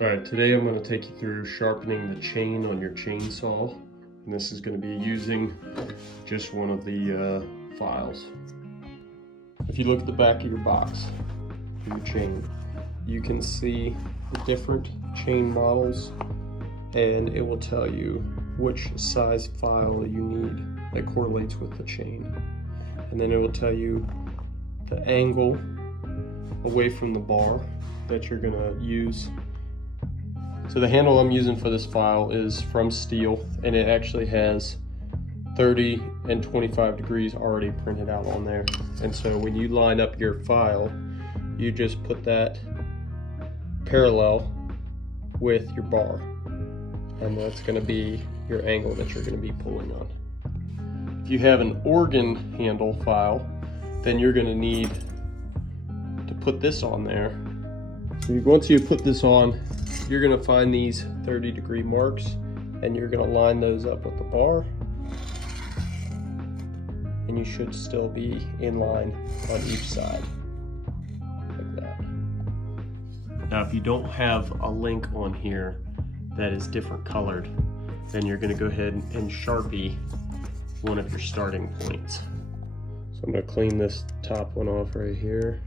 Alright, today I'm going to take you through sharpening the chain on your chainsaw. And this is going to be using just one of the files. If you look at the back of your box, your chain, you can see the different chain models, and it will tell you which size file you need that correlates with the chain. And then it will tell you the angle away from the bar that you're going to use. So the handle I'm using for this file is from steel, and it actually has 30 and 25 degrees already printed out on there. And so when you line up your file, you just put that parallel with your bar, and that's going to be your angle that you're going to be pulling on. If you have an organ handle file, then you're going to need to put this on there. So once you put this on, you're going to find these 30-degree marks, and you're going to line those up with the bar, and you should still be in line on each side, like that. Now if you don't have a link on here that is different colored, then you're going to go ahead and Sharpie one of your starting points. So I'm going to clean this top one off right here.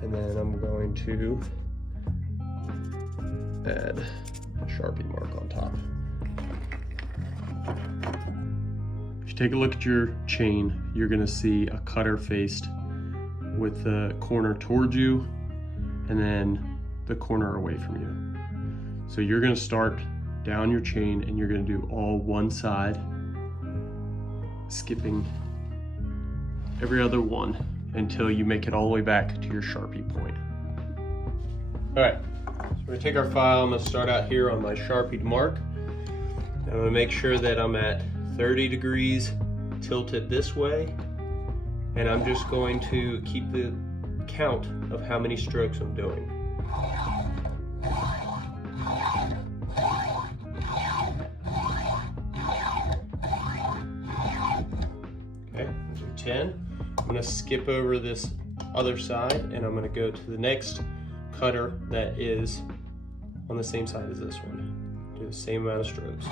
And then I'm going to add a Sharpie mark on top. If you take a look at your chain, you're going to see a cutter faced with the corner towards you and then the corner away from you. So you're going to start down your chain and you're going to do all one side, skipping every other one until you make it all the way back to your Sharpie point. All right, so we're gonna take our file. I'm gonna start out here on my Sharpie mark. I'm gonna make sure that I'm at 30 degrees tilted this way, and I'm just going to keep the count of how many strokes I'm doing. Okay, I'll do 10. I'm going to skip over this other side, and I'm going to go to the next cutter that is on the same side as this one. Do the same amount of strokes.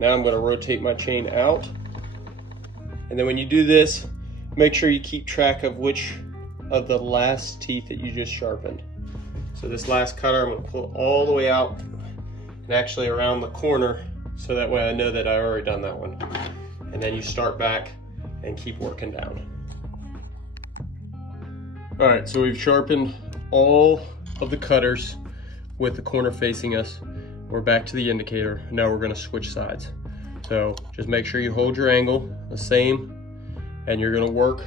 Now I'm going to rotate my chain out, and then when you do this, make sure you keep track of which of the last teeth that you just sharpened. So this last cutter I'm going to pull all the way out and actually around the corner, so that way I know that I already done that one. And then you start back and keep working down. Alright, so we've sharpened all of the cutters with the corner facing us. We're back to the indicator. Now we're going to switch sides. So just make sure you hold your angle the same, and you're going to work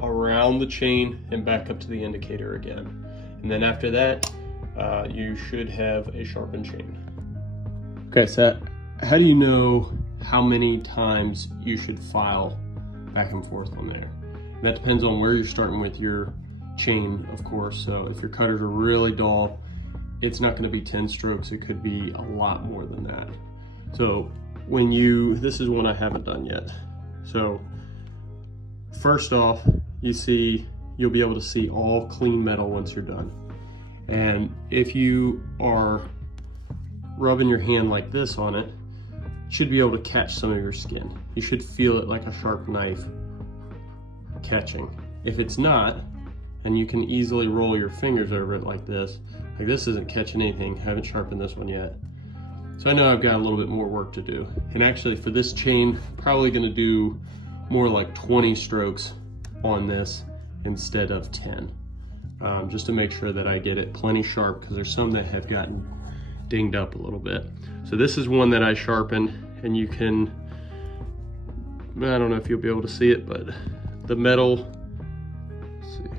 around the chain and back up to the indicator again. And then after that, you should have a sharpened chain. Okay, so how do you know how many times you should file back and forth on there? And that depends on where you're starting with your chain, of course. So if your cutters are really dull, it's not going to be 10 strokes. It could be a lot more than that. So this is one I haven't done yet. So first off, you'll be able to see all clean metal once you're done. And if you are rubbing your hand like this on it, you should be able to catch some of your skin. You should feel it like a sharp knife catching. If it's not, and you can easily roll your fingers over it like this isn't catching anything. I haven't sharpened this one yet. So I know I've got a little bit more work to do. And actually for this chain, probably gonna do more like 20 strokes on this instead of 10. Just to make sure that I get it plenty sharp, because there's some that have gotten dinged up a little bit. So this is one that I sharpened, and you can, I don't know if you'll be able to see it, but the metal, let's see,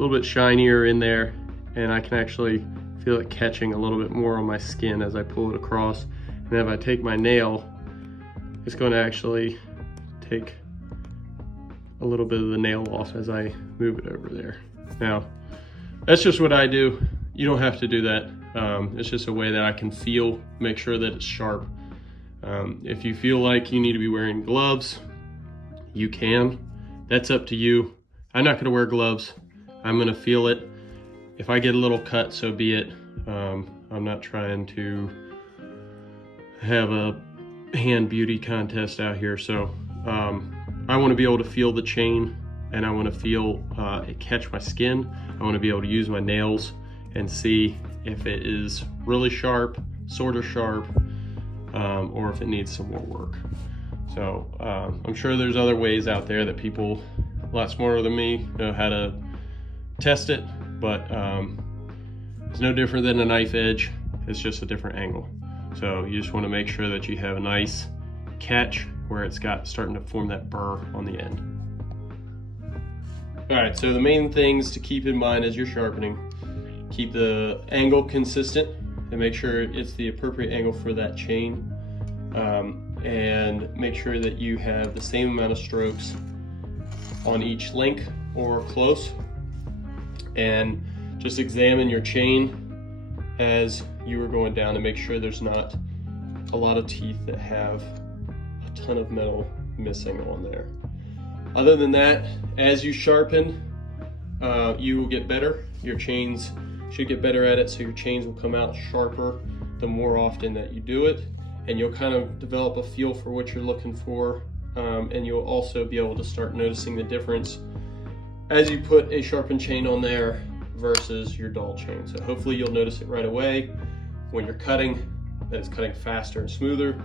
little bit shinier in there, and I can actually feel it catching a little bit more on my skin as I pull it across. And then if I take my nail, it's going to actually take a little bit of the nail off as I move it over there. Now, that's just what I do. You don't have to do that. It's just a way that I can feel, make sure that it's sharp. If you feel like you need to be wearing gloves, you can. That's up to you. I'm not gonna wear gloves. I'm gonna feel it. If I get a little cut, so be it. I'm not trying to have a hand beauty contest out here. So I wanna be able to feel the chain, and I wanna feel it catch my skin. I wanna be able to use my nails and see if it is really sharp, sort of sharp, or if it needs some more work. So I'm sure there's other ways out there that people a lot smarter than me know how to test it, but it's no different than a knife edge. It's just a different angle. So you just want to make sure that you have a nice catch where it's starting to form that burr on the end. All right, so the main things to keep in mind as you're sharpening: keep the angle consistent and make sure it's the appropriate angle for that chain, and make sure that you have the same amount of strokes on each link or close, and just examine your chain as you are going down and make sure there's not a lot of teeth that have a ton of metal missing on there. Other than that, as you sharpen, you will get better. Your chains should get better at it, so your chains will come out sharper the more often that you do it, and you'll kind of develop a feel for what you're looking for, and you'll also be able to start noticing the difference as you put a sharpened chain on there versus your dull chain. So hopefully you'll notice it right away when you're cutting, that it's cutting faster and smoother,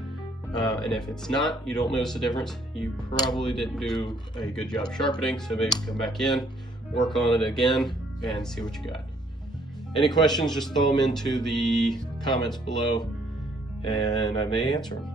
and if it's not, you don't notice the difference, you probably didn't do a good job sharpening. So maybe come back in, work on it again, and see what you got. Any questions, just throw them into the comments below and I may answer them.